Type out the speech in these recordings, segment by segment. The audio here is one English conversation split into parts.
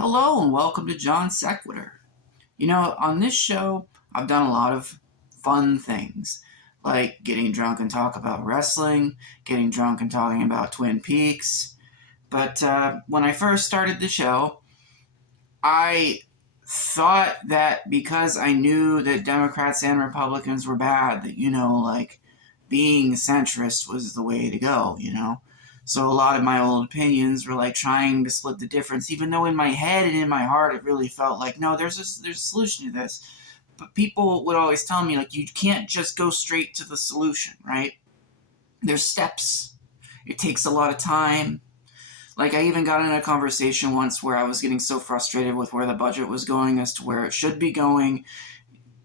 Hello and welcome to Johnsequitur. On this show, I've done a lot of fun things, like getting drunk and talk about wrestling, getting drunk and talking about Twin Peaks. But when I first started the show, I thought that because I knew that Democrats and Republicans were bad, that, being centrist was the way to go. So a lot of my old opinions were like trying to split the difference, even though in my head and in my heart it really felt like, no, there's a solution to this. But people would always tell me, like, you can't just go straight to the solution, right? There's steps. It takes a lot of time. Like, I even got in a conversation once where I was getting so frustrated with where the budget was going as to where it should be going,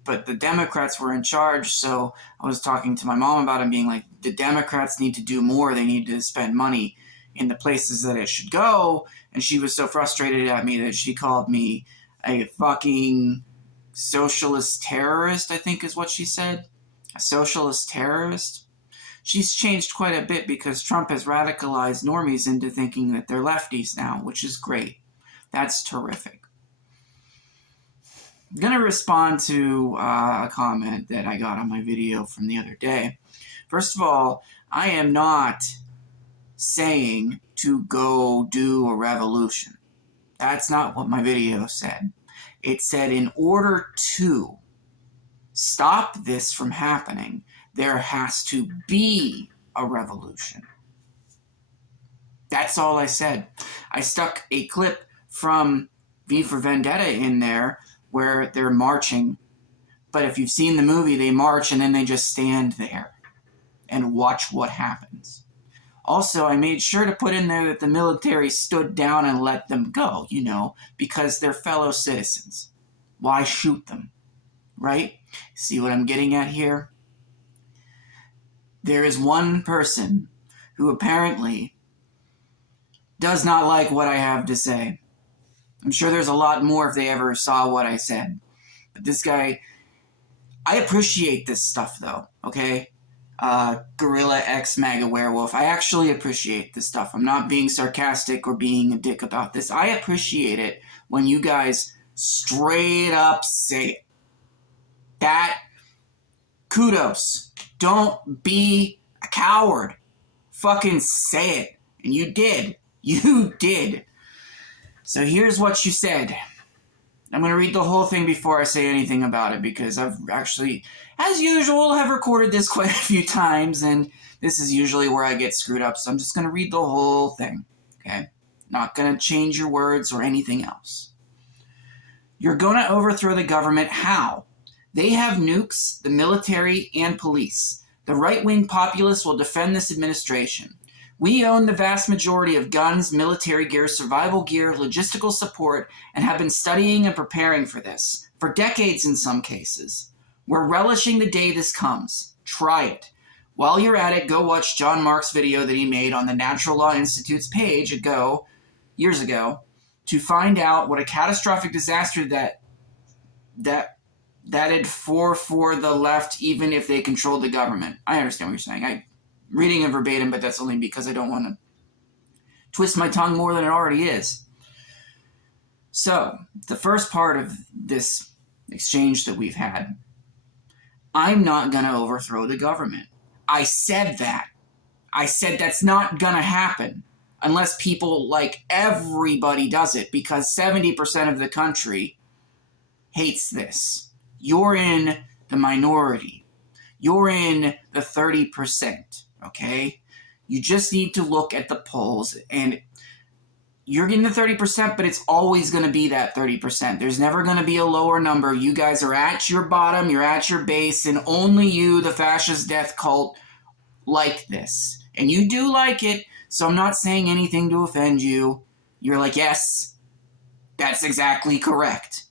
but the Democrats were in charge, so I was talking to my mom about it and being like, the Democrats need to do more. They need to spend money in the places that it should go. And she was so frustrated at me that she called me a fucking socialist terrorist, I think is what she said. A socialist terrorist. She's changed quite a bit because Trump has radicalized normies into thinking that they're lefties now, which is great. That's terrific. I'm going to respond to a comment that I got on my video from the other day. First of all, I am not saying to go do a revolution. That's not what my video said. It said in order to stop this from happening, there has to be a revolution. That's all I said. I stuck a clip from V for Vendetta in there where they're marching. But if you've seen the movie, they march and then they just stand there and watch what happens. Also, I made sure to put in there that the military stood down and let them go, because they're fellow citizens. Why shoot them, right? See what I'm getting at here? There is one person who apparently does not like what I have to say. I'm sure there's a lot more if they ever saw what I said. But this guy, I appreciate this stuff though, okay? Gorilla X MAGA Werewolf. I actually appreciate this stuff. I'm not being sarcastic or being a dick about this. I appreciate it when you guys straight up say it. That, kudos. Don't be a coward. Fucking say it. And you did. You did. So here's what you said. I'm going to read the whole thing before I say anything about it because I've actually, as usual, have recorded this quite a few times and this is usually where I get screwed up. So I'm just going to read the whole thing, okay? Not going to change your words or anything else. You're going to overthrow the government. How? They have nukes, the military, and police. The right-wing populace will defend this administration. We own the vast majority of guns, military gear, survival gear, logistical support, and have been studying and preparing for this, for decades in some cases. We're relishing the day this comes. Try it. While you're at it, go watch John Mark's video that he made on the Natural Law Institute's page years ago, to find out what a catastrophic disaster that'd for the left, even if they controlled the government. I understand what you're saying. I'm reading it verbatim, but that's only because I don't want to twist my tongue more than it already is. So, the first part of this exchange that we've had, I'm not going to overthrow the government. I said that. I said that's not going to happen unless people, like everybody, does it, because 70% of the country hates this. You're in the minority. You're in the 30%. Okay? You just need to look at the polls, and you're getting the 30%, but it's always going to be that 30%. There's never going to be a lower number. You guys are at your bottom, you're at your base, and only you, the fascist death cult, like this. And you do like it, so I'm not saying anything to offend you. You're like, yes, that's exactly correct.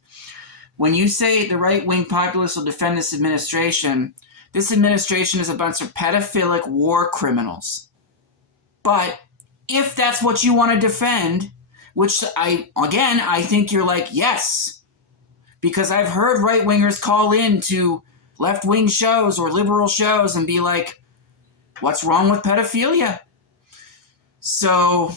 When you say the right-wing populace will defend this administration is a bunch of pedophilic war criminals. But if that's what you want to defend, which I think you're like, yes. Because I've heard right-wingers call in to left-wing shows or liberal shows and be like, what's wrong with pedophilia? So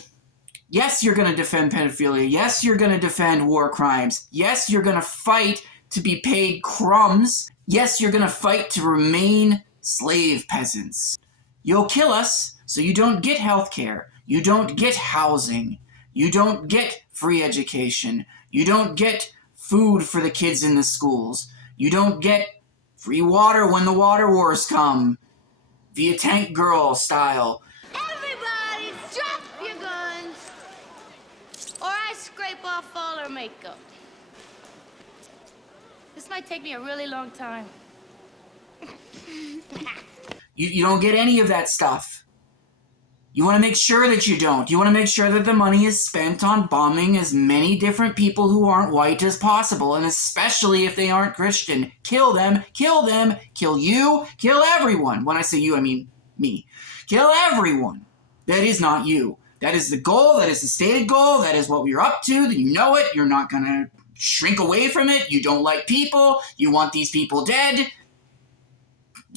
Yes, you're going to defend pedophilia. Yes, you're going to defend war crimes. Yes, you're going to fight to be paid crumbs. Yes, you're going to fight to remain slave peasants. You'll kill us so you don't get health care. You don't get housing. You don't get free education. You don't get food for the kids in the schools. You don't get free water when the water wars come, via Tank Girl style. Everybody drop your guns, or I scrape off all her makeup. This might take me a really long time. You don't get any of that stuff. You want to make sure that you don't. You want to make sure that the money is spent on bombing as many different people who aren't white as possible, and especially if they aren't Christian. Kill them, kill you, kill everyone. When I say you, I mean me. Kill everyone that is not you. That is the goal, that is the stated goal, that is what we're up to, that you know it, you're not going to shrink away from it, you don't like people, you want these people dead.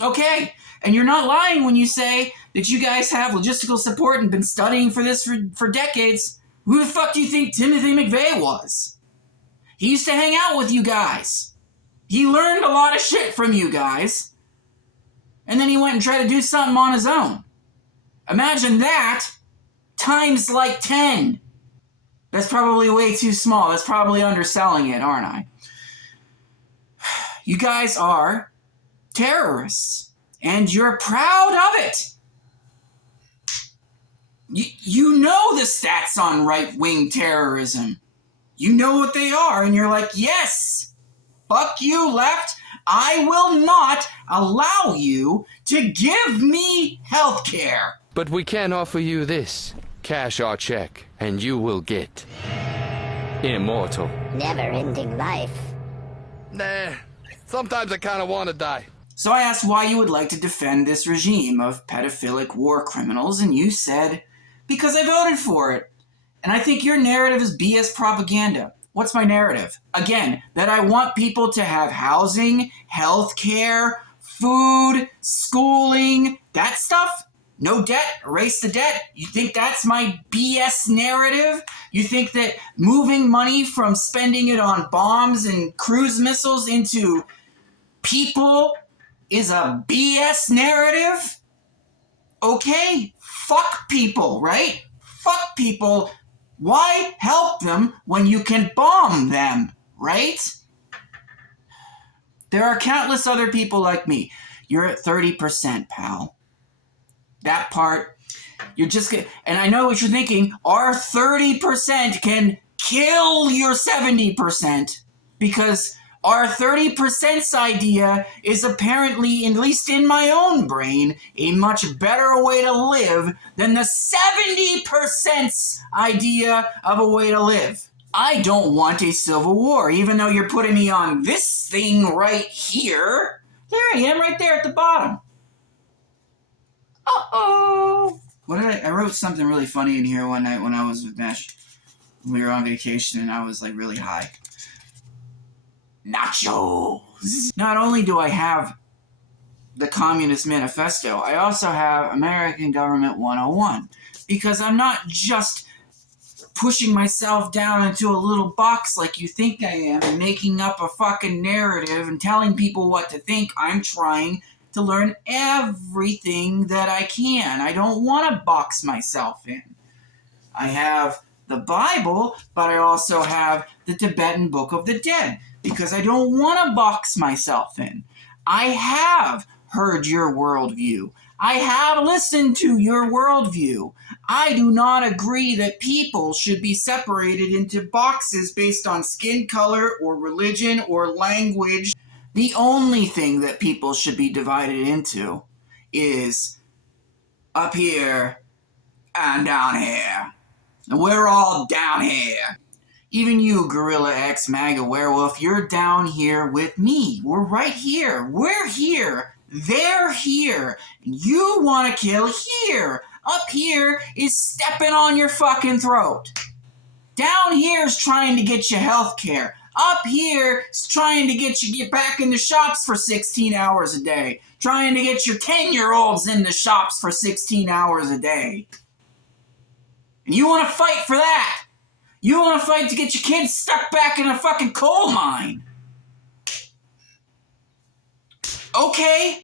Okay. And you're not lying when you say that you guys have logistical support and been studying for this for decades. Who the fuck do you think Timothy McVeigh was? He used to hang out with you guys. He learned a lot of shit from you guys. And then he went and tried to do something on his own. Imagine that times like 10. That's probably way too small. That's probably underselling it, aren't I? You guys are terrorists. And you're proud of it. You know the stats on right-wing terrorism. You know what they are, and you're like, yes, fuck you, left. I will not allow you to give me health care. But we can offer you this. Cash our check, and you will get immortal. Never-ending life. Nah, sometimes I kind of want to die. So I asked why you would like to defend this regime of pedophilic war criminals, and you said, because I voted for it. And I think your narrative is BS propaganda. What's my narrative? Again, that I want people to have housing, health care, food, schooling, that stuff? No debt, erase the debt. You think that's my BS narrative? You think that moving money from spending it on bombs and cruise missiles into people is a BS narrative? Okay, fuck people, right? Fuck people. Why help them when you can bomb them, right? There are countless other people like me. You're at 30%, pal. That part, you're just gonna, and I know what you're thinking, our 30% can kill your 70%, because our 30% idea is apparently, at least in my own brain, a much better way to live than the 70% idea of a way to live. I don't want a civil war, even though you're putting me on this thing right here. There I am, right there at the bottom. Uh-oh. I wrote something really funny in here one night when I was with Mesh. We were on vacation and I was like really high. Nachos. Not only do I have the Communist Manifesto, I also have American Government 101. Because I'm not just pushing myself down into a little box like you think I am and making up a fucking narrative and telling people what to think. I'm trying to learn everything that I can. I don't want to box myself in. I have the Bible, but I also have the Tibetan Book of the Dead, because I don't want to box myself in. I have heard your worldview. I have listened to your worldview. I do not agree that people should be separated into boxes based on skin color or religion or language. The only thing that people should be divided into is up here and down here. And we're all down here. Even you, Gorilla X MAGA Werewolf, you're down here with me. We're right here. We're here. They're here. You want to kill here. Up here is stepping on your fucking throat. Down here is trying to get you health care. Up here is trying to get back in the shops for 16 hours a day. Trying to get your 10-year-olds in the shops for 16 hours a day. And you want to fight for that. You want to fight to get your kids stuck back in a fucking coal mine. Okay.